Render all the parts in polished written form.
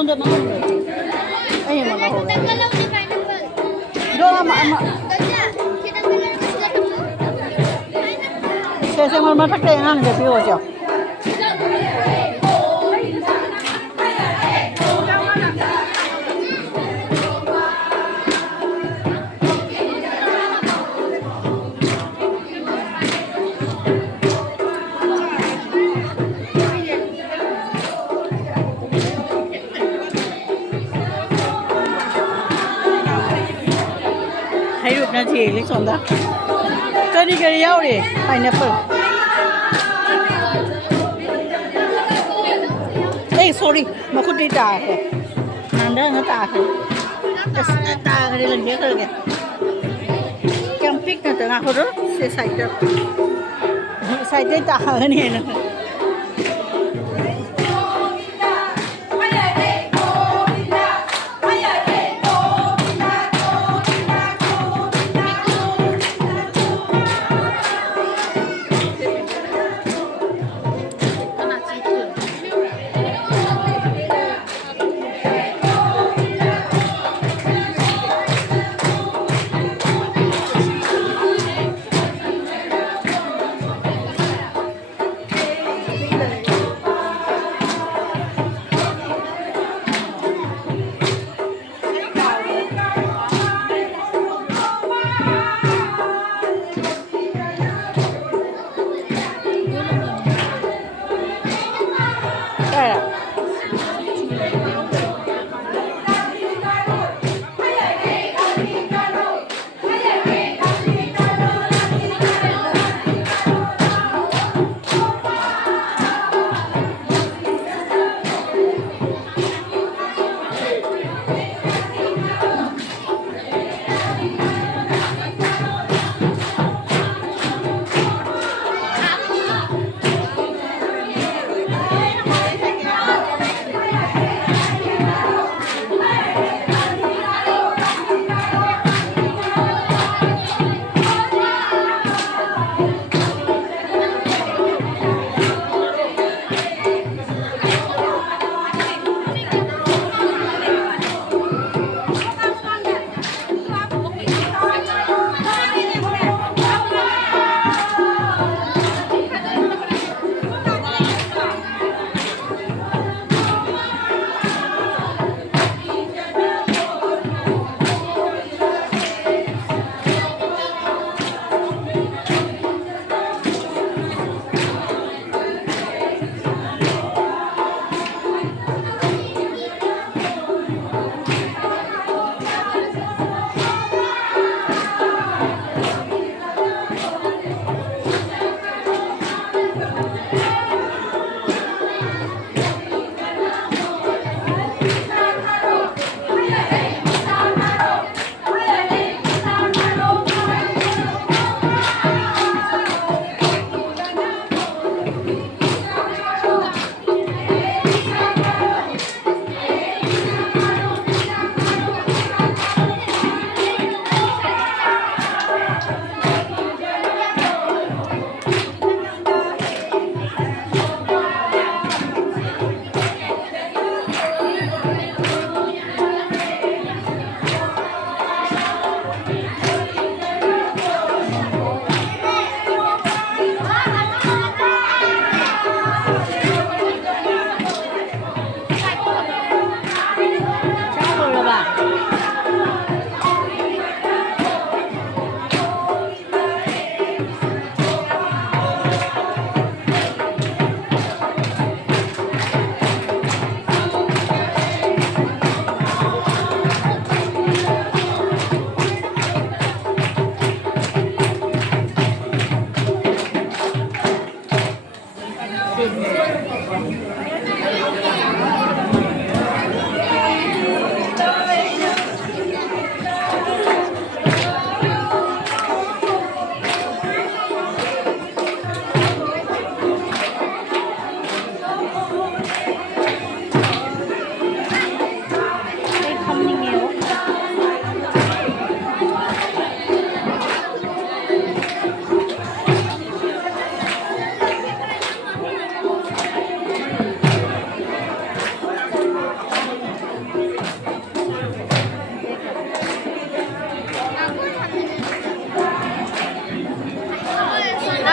손대 먹는 거. 아니 뭐 나오고. 너 아마 세상을 맡았게 하는 게 비워져. thấy được là gì cái son đó cơ đi cái dao đi pineapple ê sorry mà không đi tà kìa nàng đó nó tà kìa tà cái lần kia thôi kìa kem pick nó tưởng nào đó sẽ sai tới tà cái này nữa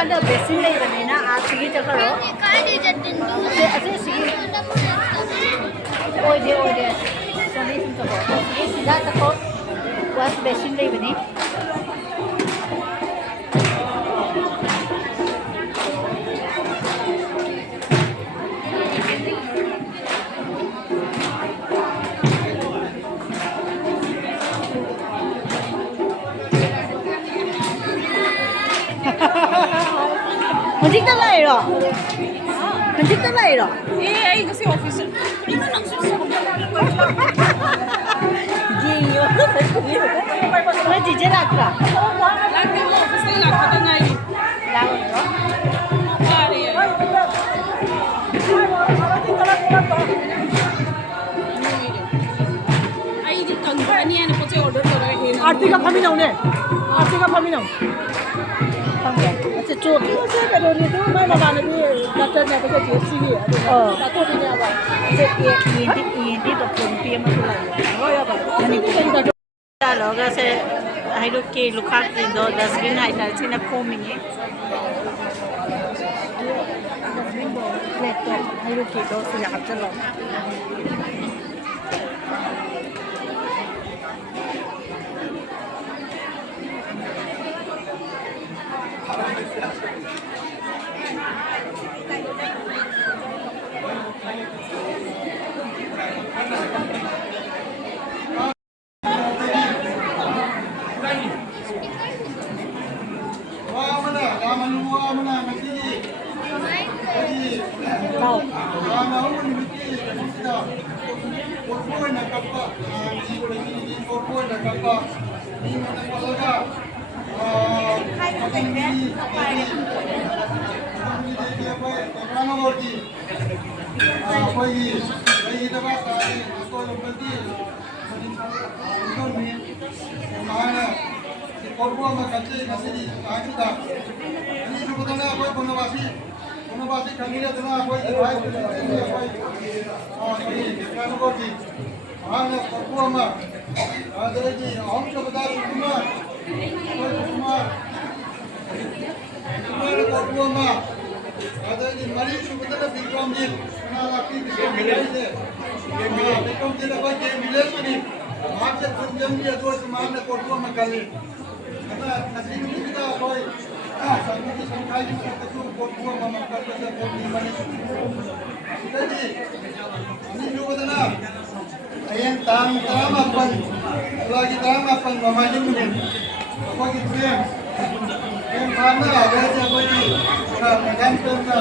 ꯃꯈꯥꯗ vaccine ꯂꯩꯕꯅꯤꯅ ꯑꯁꯤꯒꯤ ꯆꯠꯈ꯭ꯔꯣ ꯑꯁꯤꯒꯤ ꯑꯣꯏꯗꯦ ꯁꯣꯝꯗ ꯁꯨꯝ ꯆꯠꯈ꯭ꯔꯣ ꯑꯁꯤꯒꯤ ꯁꯤꯗ ꯆꯠꯈ꯭ꯔꯣ ꯋꯥꯁ ꯕꯦꯁꯤꯟ ꯂꯩꯕꯅꯤ ꯍꯧꯖꯤꯛꯇ ꯂꯩꯔꯣ ꯍꯧꯖꯤꯛꯇ ꯂꯩꯔꯣ ꯑꯩ ꯉꯁꯤ ꯑꯣꯐꯤꯁ ꯀꯔꯤꯅꯣ ꯅꯪꯁꯨ ꯌꯦꯡꯉꯣ ꯅꯣꯏ ꯆꯤꯆꯦ ꯂꯥꯛꯇ꯭ꯔꯥ ꯂꯥꯛꯇꯦ ꯑꯣꯐꯤꯁꯇꯒꯤ ꯂꯥꯛꯄꯗ ꯉꯥꯏꯔꯤ ꯂꯥꯛꯑꯣꯏꯗ꯭ꯔꯣ ꯋꯥꯔꯦ ꯑꯩꯗꯤ ꯀꯪꯈ꯭ꯔꯅꯤ ꯍꯥꯏꯅ ꯄꯣꯠ ꯆꯩ ꯑꯣꯔꯗꯔ ꯇꯧꯔꯒ ꯍꯦꯟꯅ आरती का फमीनाउने आरती का फमीनाउ ꯈꯪꯕ꯭ꯔꯥ ꯑꯁꯤ ꯆꯣꯠꯂꯤ से कदोनी तो मैं मनाने भी डॉक्टर ने तो जीएससी भी तो भी ने आवा ꯌꯦꯟꯗꯤ ꯗꯣꯛꯇꯔ ꯅꯨꯄꯤ ꯑꯃꯁꯨ ꯂꯩꯌꯦ हो या भाई ꯃꯅꯤꯄꯨꯔ ꯆꯥꯂꯣꯒꯁꯦ ꯍꯩꯔꯨꯛꯀꯤ ꯂꯨꯈꯥꯛꯁꯤꯡꯗꯣ ꯗꯁꯕꯤꯟ ꯍꯥꯏꯇꯥꯔꯦ ꯁꯤꯅ ꯈꯣꯝꯃꯤꯅꯤ ꯄ꯭ꯂꯦꯠꯇꯣ ꯍꯩꯔꯨꯛꯀꯤꯗꯣ ꯁꯤꯗ ꯍꯥꯞꯆꯤꯜꯂꯣ Ayan, tama lagi tama mamajin mo din. Ako gitrem. Yung mana ada siapa ni? Gantung na.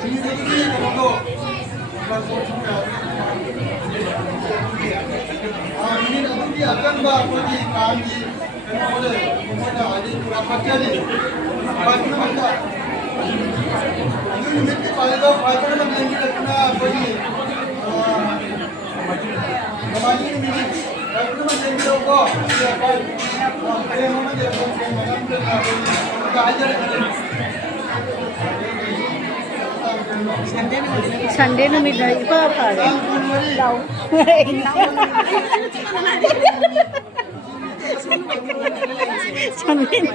Ini kalau ini nanti akan pergi kami boleh mana ada berapa kali bagi mana ini mesti pada pada yang kena pergi kemarin ini kalau macam itu kok siapa yang mana dia macam ajar Sunday namin na iba pa rin. Daw. Sunday na.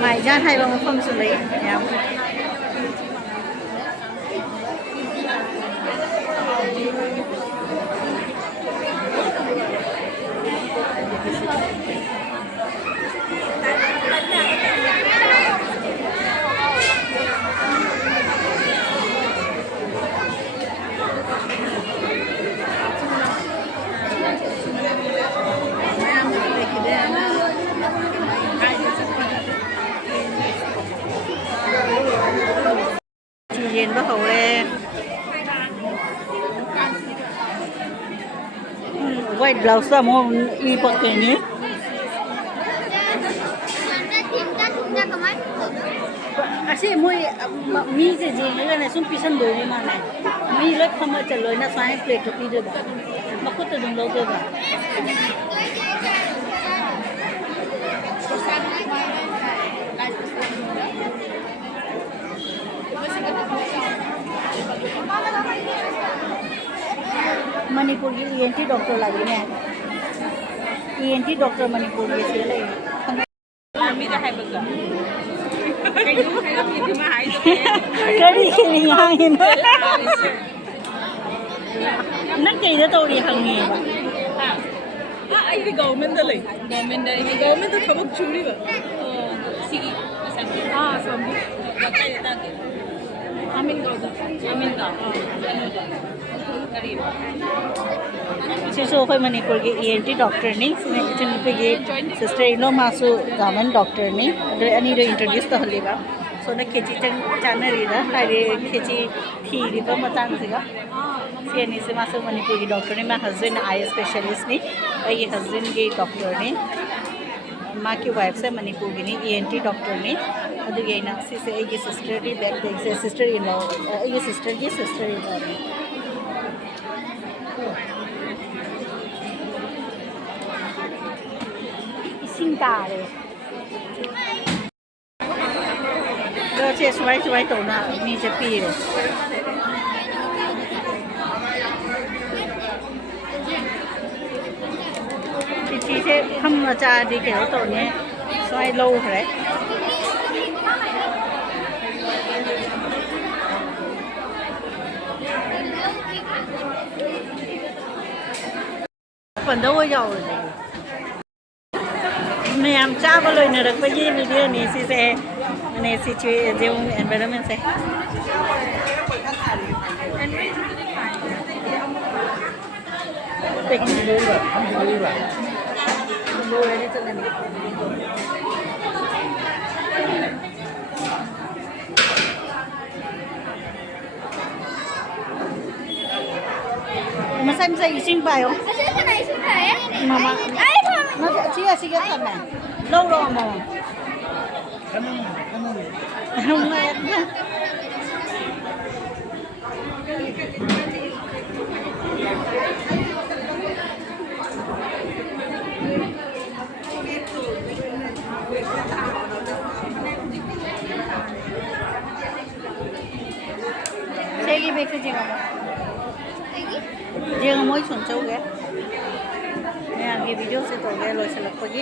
Mày ra hay bằng một phong xử lý em Nhìn bắt đầu lên white blouse sa mo ipak ni Asi mo mi se je ga na sum pisan do ni ma na mi le khama chalo na sai plate to pi de ba makut to dum lo ke ba Manipur की ENT doctor लगी है ENT doctor Manipur ये से ले मी दा hai baga kai du hai mi di ma hai कड़ी के यहाँ है ना कहीं तो तोड़ी हंगी ai di government da lai government da thabak churi ba sigi assembly bakai da ke amin ga सिसो कोई मणिपुर की ENT डॉक्टर नहीं चिन पे ये सिस्टर इनो मासु गवर्नमेंट डॉक्टर नहीं अदर अनी रो इंट्रोड्यूस तो हलेगा सो ना खेची चाने रीदा हारे खेची थी रीदा मतांग सेगा सीएनई से मासु मणिपुर की डॉक्टर ने मैं हस्बैंड आई स्पेशलिस्ट नहीं ये हस्बैंड के डॉक्टर ने माँ की वाइफ से मणिपुर की नहीं ENT डॉक्टर ने अदर ये ना से ये सिस्टर की बैक से सिस्टर इन लॉ ये sister in law Singare. Lo c'è suai tona mi c'è pire. Chị sẽ không mà cha đi kiểu tổ nhé xoay lâu rồi đấy. Phần đâu có dầu rồi. मैं हम चाह बोलो इन रख पे ये video नेसी से नेसी चुए जो एनवायरनमेंट से masa bisa ising pa yo? Mama. Nó chia sẻ cái phần này lâu rồi mà không nghe xe đi về cái gì mà riêng mỗi chuẩn châu ghé मैं आगे वीडियो से तो गया लो से लगभग